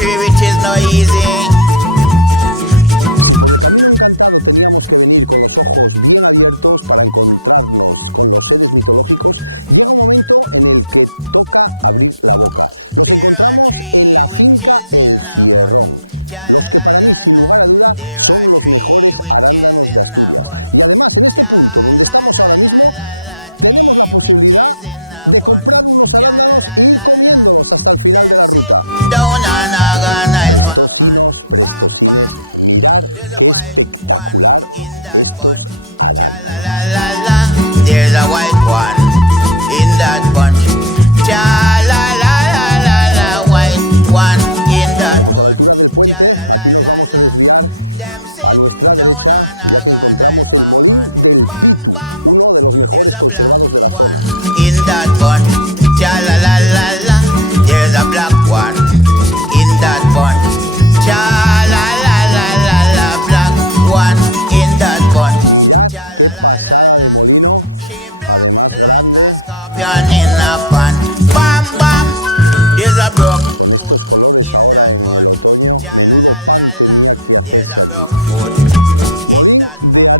tree which is no easy. There are three witches in the bud. Ja la la la la. There are three witches in the bud. Ja la la la la la. Three witches in the bud. Ja la la la la. Them sit down and organize one man. Bam bam. There's a white one in that bud. Ja la la la la. There's a white one in that bunch. Ja la la la la la. White one in that bunch. Ja la la la la. Them sit down and organize one man. Bam bam. There's a black one in that bunch. Ja la la la la. There's a black one in that bunch. Ja la la la la la. Black one in that bunch. Ja la la la la. She black like a scorpion in a pan. Bam bam. There's a broken foot in that bunch. Ja la la la la. There's a broken foot in that bunch.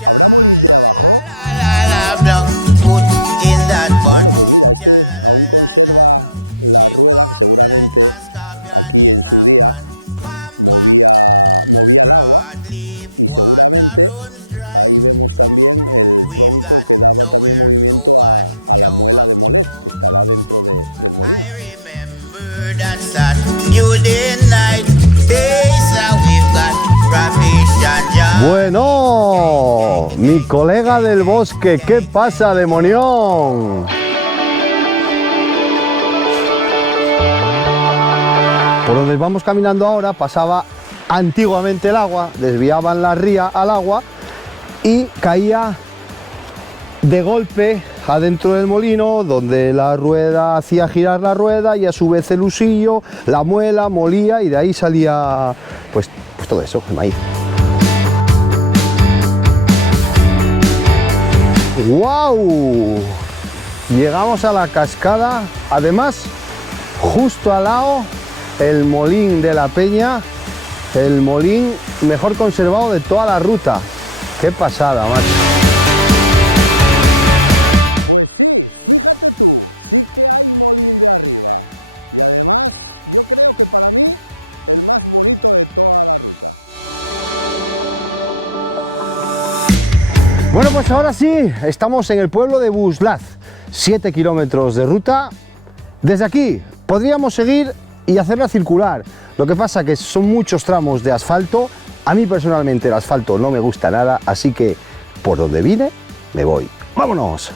Ja la la la la la. Broken foot in that bunch. Ja la la la la. She walk like a scorpion in a pan. Bam bam. Broadleaf water runs dry. We've got nowhere to wash our clothes. I remember that Saturday night. Days we've got rubbish and jam. Bueno, mi colega del bosque, ¿qué pasa, demonión? Por donde vamos caminando ahora pasaba antiguamente el agua, desviaban la ría al agua y caía de golpe adentro del molino, donde la rueda hacía girar la rueda y a su vez el usillo, la muela, molía y de ahí salía pues todo eso, el maíz. ¡Wow! Llegamos a la cascada, además justo al lado el molín de la Peña, el molín mejor conservado de toda la ruta. ¡Qué pasada, macho! Bueno, pues ahora sí, estamos en el pueblo de Buslaz, 7 kilómetros de ruta. Desde aquí podríamos seguir y hacerla circular. Lo que pasa que son muchos tramos de asfalto. A mí personalmente el asfalto no me gusta nada, así que por donde vine me voy. ¡Vámonos!